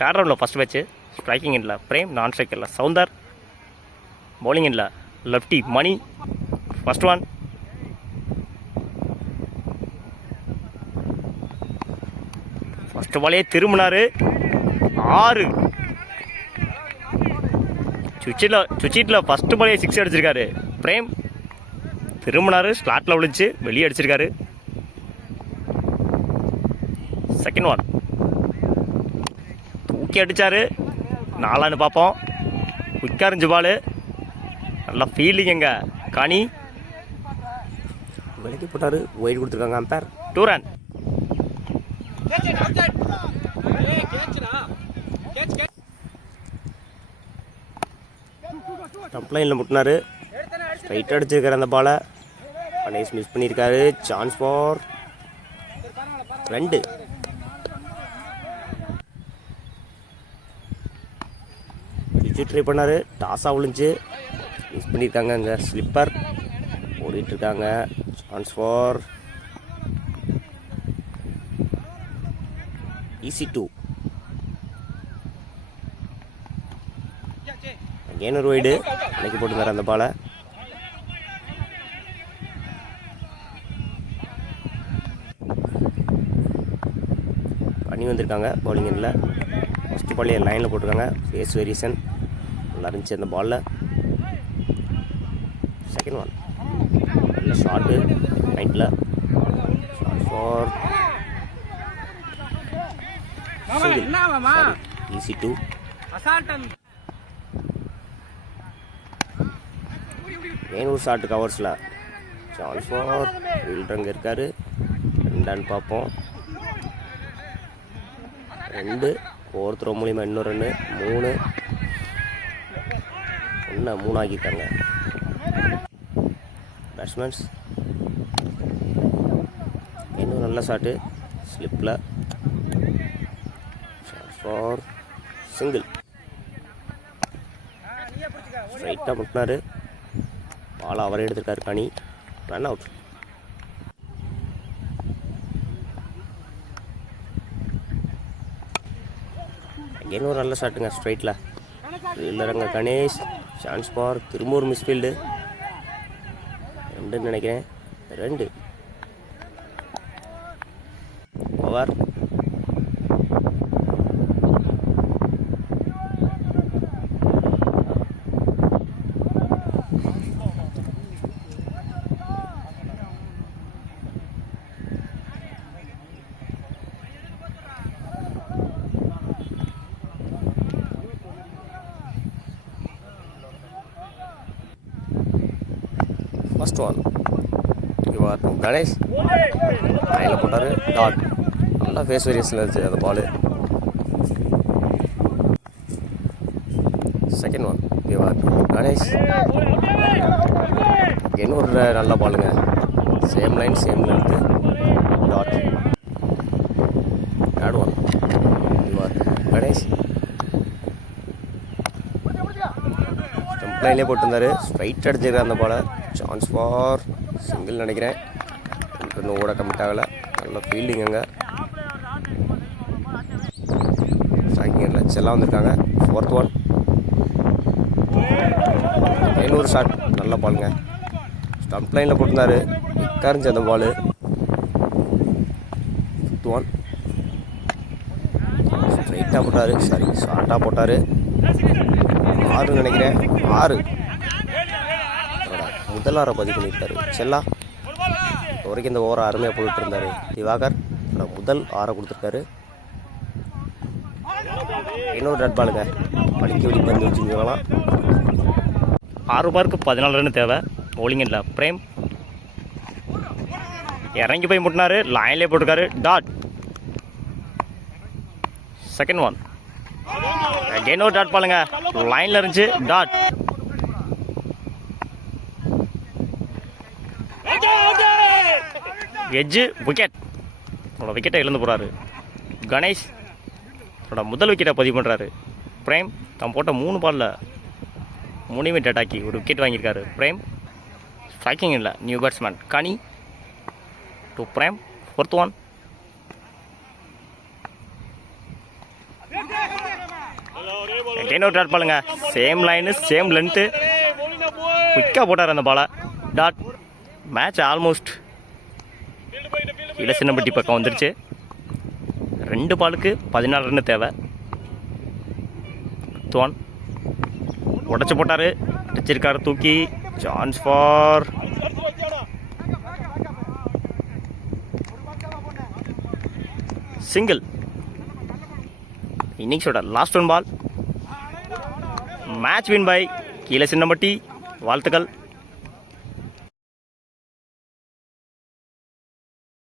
Third ரவுண்டில் first match. Striking இல்லை frame, நான் ஸ்ட்ரைக்கரில் சவுந்தர், பவுலிங் இல்லை லெஃப்டி மணி. ஃபஸ்ட் ஒன் ஃபஸ்ட்டு பாலே திரும்பினார் 6. சுவிட்சில் ஃபஸ்ட்டு பாலே 6 அடிச்சிருக்காரு பிரேம். திரும்பினார், ஸ்லாட்டில் விழிச்சு வெளியே அடிச்சிருக்காரு. செகண்ட் ஒன் தூக்கி அடித்தார். 4 பார்ப்போம். குயிக்காக இருந்துச்சு பால். நல்லா ஃபீல்டிங் எங்க கனி விலக்கி போட்டார். ஒயிட் கொடுத்துருக்காங்க அம்பேர். 2 ரன். டப் லைனில் முட்டினார். ஸ்ட்ரைட் அடிச்சிருக்காரு அந்த பாலை. கணேஷ் மிஸ் பண்ணியிருக்காரு. Chance for 2. பிச்சு ட்ரை பண்ணார். டாஸாக விழுந்துச்சு. மிஸ் பண்ணியிருக்காங்க. அங்கே ஸ்லிப்பர் ஓடிட்டுருக்காங்க. Chance for easy 2. அகேன் ஒரு வைடு அன்னைக்கு போட்டுருந்தார் அந்த பாலை. பண்ணி வந்திருக்காங்க பவுலிங் இல்லை. ஃபஸ்ட்டு பாலே லைனில் போட்டிருக்காங்க. ஃபேஸ் வேரியேஷன் நல்லா இருந்துச்சு அந்த பாலில். செகண்ட் ஒன் நல்ல ஷார்ட்டு நைட்டில். Short for easy 2. Venur short கவர்ஸில் சான்ஸ் ஃபார் ஃபீல்டர் அங்கே இருக்கார். 2 பார்ப்போம். 2 4th ரோ மூலியமாக இன்னொரு ரன்னு. 3 3 ஆக்கிட்டாங்க பேட்ஸ்மேன்ஸ். இன்னும் நல்ல ஷாட்டு ஸ்லிப்பில். For single. ஸ்ட்ரைட்டாக முட்டினார். பால் அவரே எடுத்திருக்காரு கனி. Run out. இன்னொரு நல்ல ஷாட்டுங்க ஸ்ட்ரைட்டில். இல்லைங்க கணேஷ். சான்ஸ் ஃபார் திரும்ப ஒரு மிஸ்ஃபீல்டு. 2 நினைக்கிறேன். 2 ஓவர். ஃபஸ்ட் ஒன் இவர் கணேஷ் லைனில் போட்டார். டாட் நல்லா ஃபேஸ் வேரியேஷனில் இருந்துச்சு அந்த பால். செகண்ட் ஒன் இவர் கணேஷ் இன்னொரு நல்ல பாலுங்க. Same line same length. Dot. Third one இவர் கணேஷ் ஸ்டம்ப் லைன்லேயே போட்டிருந்தார். ஸ்ட்ரைட் அடிச்சிருக்காரு அந்த பாலை. சான்ஸ் ஃபார் சிங்கிள் நினைக்கிறேன். இன்னும் கூட கமிட் ஆகலை. நல்ல ஃபீல்டிங் அங்கே. ஸ்ட்ரைக்கிங் லட்ச் எல்லாம் வந்திருக்காங்க. 4th ஒன் இன்னொரு ஷாட் நல்ல பாலுங்க. ஸ்டம்ப் லைனில் போட்டிருந்தாரு. கரைஞ்சி அந்த பால். 5th ஒன் ஸ்ட்ரைட்டாக போட்டார். சாரி ஷார்ட்டாக போட்டார். 6 நினைக்கிறேன். 6 முதல் 6 பதிவு பண்ணியிருக்காரு செல்லா. வரைக்கும் இந்த ஓவரை அருமையாக போட்டுட்டு இருந்தார் திவாகர். முதல் 6 கொடுத்துருக்காரு. இன்னொரு ரெட் பாலுங்க. படிக்க வெடி பந்து வச்சுக்கலாம். 6 பாருக்கு 14 ரன் தேவை. பவுலிங் இல்லை பிரேம். இறங்கி போய் முட்டினார். லைன்லேயே போட்டிருக்காரு. டாட். செகண்ட் ஒன் அகைன் ஒரு டாட் பாலுங்க. லைனில் இருந்துச்சு. டாட். Edge wicket. அவரோட விக்கெட்டை இழந்து போகிறாரு கணேஷ். அவரோட முதல் விக்கெட்டை பதிவு பண்ணுறாரு பிரேம். தான் போட்ட 3 பாலில் 3 டேட் ஆக்கி ஒரு விக்கெட் வாங்கியிருக்காரு பிரேம். ஸ்ட்ரைக்கிங் இல்லை new batsman Kani. To Prem. 4th one again ஒரு டாட் பாலுங்க. Same line same length. குயிக்காக போட்டார் அந்த பாலை. டாட். மேட்ச் ஆல்மோஸ்ட் இளசின்னம்பட்டி பக்கம் வந்துருச்சு. 2 பாலுக்கு 14 ரன்னு தேவை. துவான் உடச்சி போட்டார். அடிச்சிருக்காரு தூக்கி. Chance for single. இன்னிங்ஸோட last 1 ball. Match win by Ilasinnampatti. வாழ்த்துக்கள்.